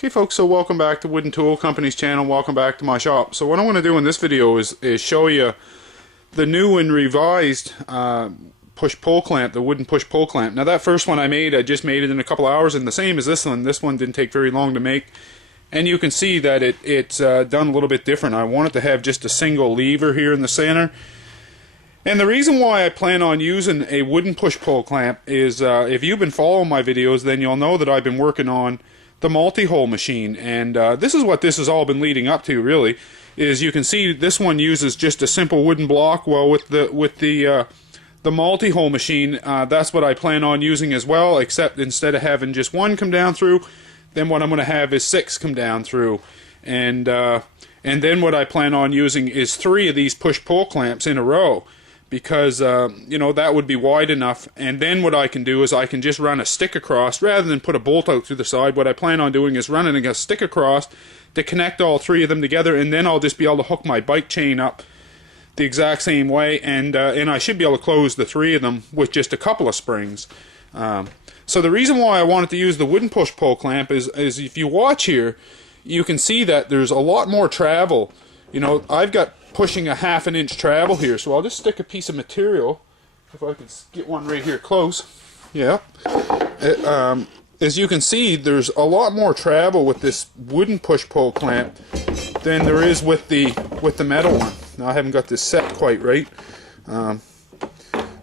Okay folks, so welcome back to Wooden Tool Company's channel, welcome back to my shop. So what I want to do in this video is show you the new and revised push-pull clamp, the wooden push-pull clamp. Now that first one I just made it in a couple hours, and the same as this one. This one didn't take very long to make. And you can see that it's done a little bit different. I wanted to have just a single lever here in the center. And the reason why I plan on using a wooden push-pull clamp is if you've been following my videos, then you'll know that I've been working on the multi-hole machine, and this is what this has all been leading up to, really. Is you can see this one uses just a simple wooden block. Well, with the multi-hole machine, that's what I plan on using as well, except instead of having just one come down through, then what I'm going to have is 6 come down through, and then what I plan on using is 3 of these push-pull clamps in a row, because you know, that would be wide enough. And then what I can do is I can just run a stick across rather than put a bolt out through the side. What I plan on doing is running a stick across to connect all 3 of them together, and then I'll just be able to hook my bike chain up the exact same way, and I should be able to close the 3 of them with just a couple of springs. So the reason why I wanted to use the wooden push-pull clamp is if you watch here, you can see that there's a lot more travel. You know, I've got pushing a 1/2 inch travel here, so I'll just stick a piece of material, if I can get one right here close. Yeah. As you can see, there's a lot more travel with this wooden push-pull clamp than there is with the metal one. Now I haven't got this set quite right.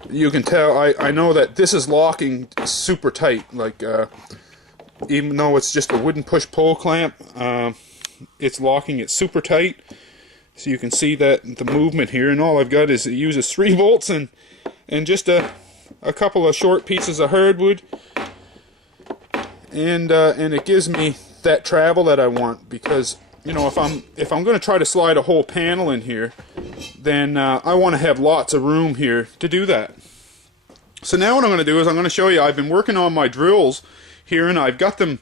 You can tell, I know that this is locking super tight, like even though it's just a wooden push-pull clamp, it's locking it super tight. So you can see that the movement here, and all I've got is it uses 3 bolts and just a couple of short pieces of hardwood, and it gives me that travel that I want. Because, you know, if I'm going to try to slide a whole panel in here, then I want to have lots of room here to do that. So now what I'm going to do is I'm going to show you. I've been working on my drills here, and I've got them.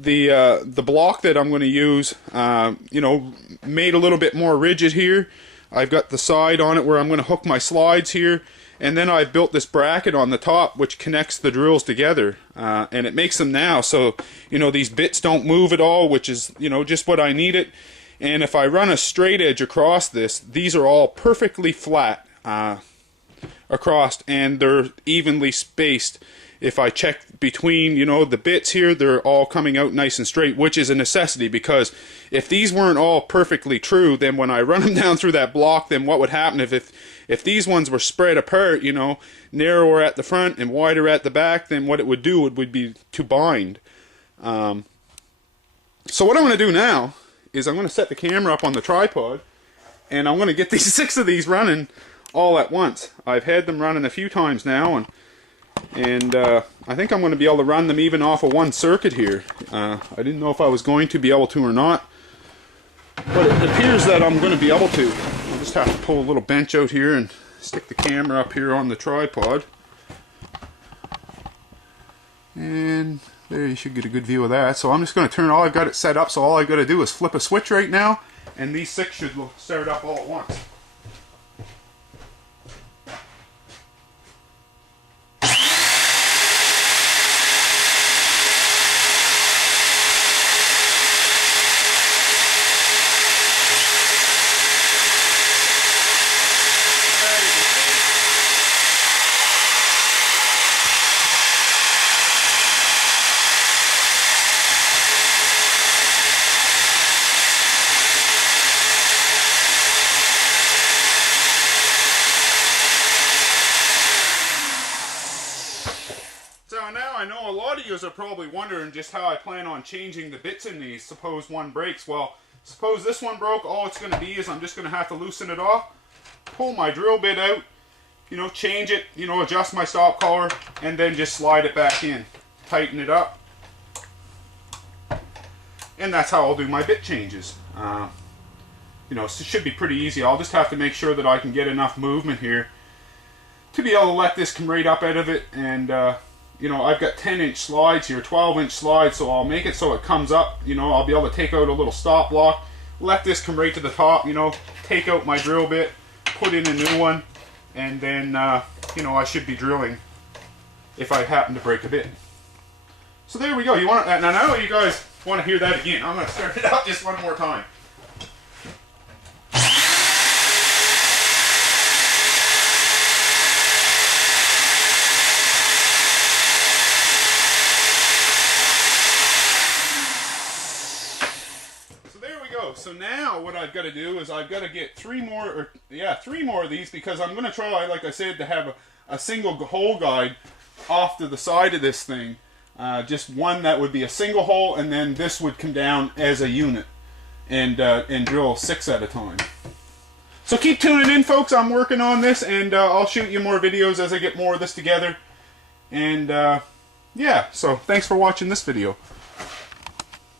The block that I'm going to use, you know, made a little bit more rigid here. I've got the side on it where I'm going to hook my slides here, and then I've built this bracket on the top which connects the drills together, and it makes them now so, you know, these bits don't move at all, which is, you know, just what I needed. And if I run a straight edge across this, these are all perfectly flat across, and they're evenly spaced. If I check between, you know, the bits here, they're all coming out nice and straight, which is a necessity, because if these weren't all perfectly true, then when I run them down through that block, then what would happen if these ones were spread apart, you know, narrower at the front and wider at the back, then what it would do would be to bind. So what I'm going to do now is I'm going to set the camera up on the tripod, and I'm going to get these 6 of these running all at once. I've had them running a few times now, and I think I'm going to be able to run them even off of one circuit here. I didn't know if I was going to be able to or not, but it appears that I'm going to be able to. I'll just have to pull a little bench out here and stick the camera up here on the tripod. And there, you should get a good view of that. So I'm just going to turn, I've got it set up, so all I've got to do is flip a switch right now, and these 6 should start up all at once. So now I know a lot of you are probably wondering just how I plan on changing the bits in these. Suppose one breaks. Well, suppose this one broke, all it's going to be is I'm just going to have to loosen it off, pull my drill bit out, you know, change it, you know, adjust my stop collar, and then just slide it back in, tighten it up. And that's how I'll do my bit changes. You know, so it should be pretty easy. I'll just have to make sure that I can get enough movement here to be able to let this come right up out of it. And you know, I've got 10-inch slides here, 12-inch slides, so I'll make it so it comes up. You know, I'll be able to take out a little stop block, let this come right to the top, you know, take out my drill bit, put in a new one, and then, you know, I should be drilling if I happen to break a bit. So there we go. You want, and I know you guys want to hear that again. I'm going to start it out just one more time. So now what I've got to do is I've got to get three more of these, because I'm going to try, like I said, to have a single hole guide off to the side of this thing. Just one that would be a single hole, and then this would come down as a unit and drill 6 at a time. So keep tuning in, folks. I'm working on this, and I'll shoot you more videos as I get more of this together. And yeah, so thanks for watching this video.